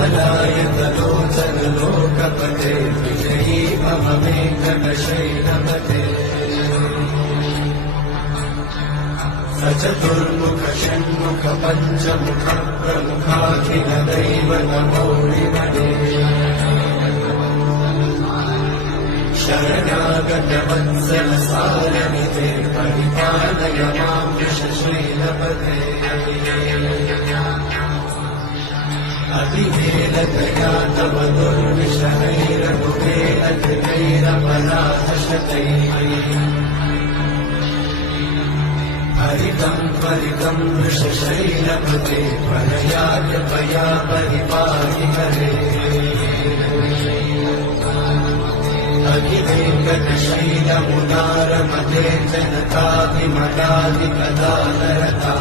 कमलायतलोचन लोकपते विजयी मम वेङ्कटशैलपते सचतुर्मुख षण्मुख पञ्चमुख प्रमुखाखिल दैव नमोऽणिमने शरणागत वत्सल सारमिते परिपालय मां वृषशैलपते अतिवेलतया तव दुर्विषहैरघुवेलकृतैरपराधशतैः हरितं त्वरितं वृषशैलपते त्वरया कृपया परिपाहि हरे अखिलेङ्कटशैलमुदारमते जनताभिमलादिकदानरता